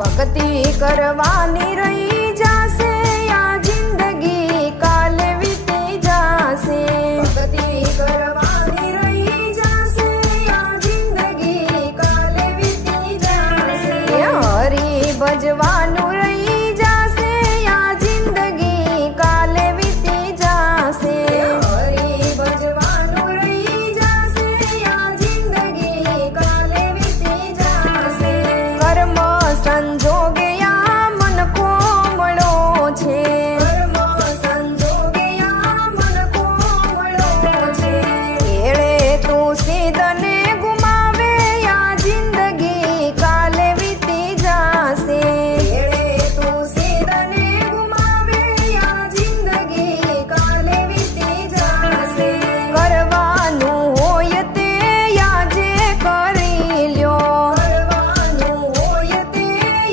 ભક્તિ કરવાની રહી જાશે આ જિંદગી કાલે વીતી જાશે ભક્તિ કરવાની રહી જાશે આ જિંદગી કાલે વીતી જાશે હરી ભજવાનું રહી જાશે આ જિંદગી કાલે વીતી જાશે હરી ભજવાનું રહી જાશે આ જિંદગી કાલે વીતી જાશે કર્મ સંજોગે આ મન કોમળો છે કર્મ સંજોગે આ મન કોમળો છે એળે તું સીધને ગુમાવે આ જિંદગી કાલે વીતી જાશે એળે તું સીધને ગુમાવે આ જિંદગી કાલે વીતી જાશે કરવાનું હોય તે યાજે કરી લ્યો કરવાનું હોય તે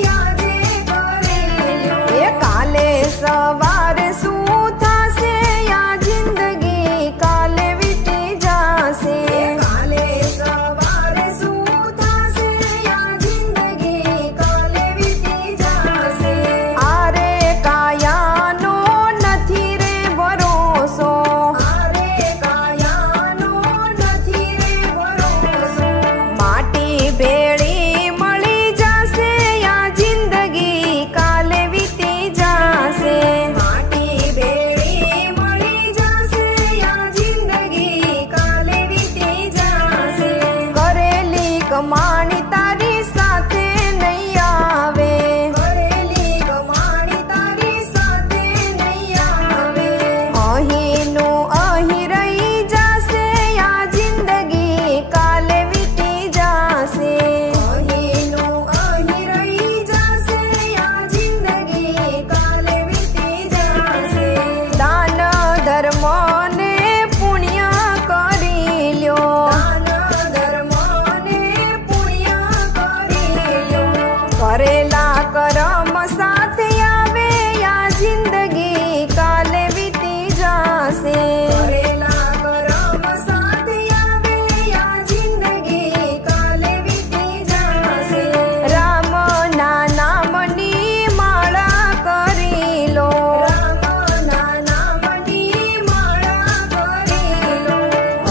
યાજે કરી લ્યો એ કાલે સવારે શું થશે આ જિંદગી કાલે વીતી જાશે કાલે સવારે શું થશે આ જિંદગી કાલે વીતી જાશે આરે કાયાનો નથી રે ભરોસો આરે કાયાનો નથી રે ભરોસો માટી ભેળી મળી જાશે આ જિંદગી કાલે વીતી જાશે માટી ભેળી મળી જાશે આ જિંદગી કાલે વીતી જાશે કરેલી કમાણી તારી સાથે નહીં આવે કરેલી કમાણી તારી સાથે નહીં આવે અહીંનું અહીં રહી જાશે આ જિંદગી કાલે વીતી જાશે અહીંનું અહીં રહી જાશે આ જિંદગી કાલે વીતી જાશે દાન ધર્મ ને પુણ્ય કરી લ્યો દાન ધર્મ ને પુણ્ય કરી લ્યો કરેલા કરમ સાથે આવે આ જિંદગી કાલે વીતી જાશે કરેલા કરમ સાથે આવે આ જિંદગી કાલે વીતી જાશે રામ ના નામની માળા કરી લો રામ ના નામની માળા કરી લો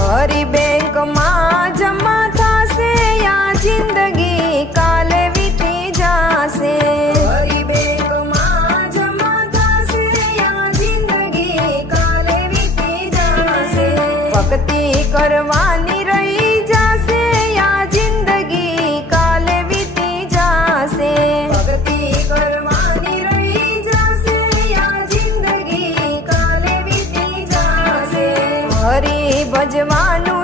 હરી બેંકમાં જમા થશે આ જિંદગી કાલે વીતી જાશે હરી બેંકમાં જમા થશે આ જિંદગી કાલે વીતી જાશે ભક્તિ કરવાની રહી જાશે આ જિંદગી કાલે વીતી જાશે ભક્તિ કરવાની રહી જાશે આ જિંદગી કાલે વીતી જાશે હરી ભજવાનું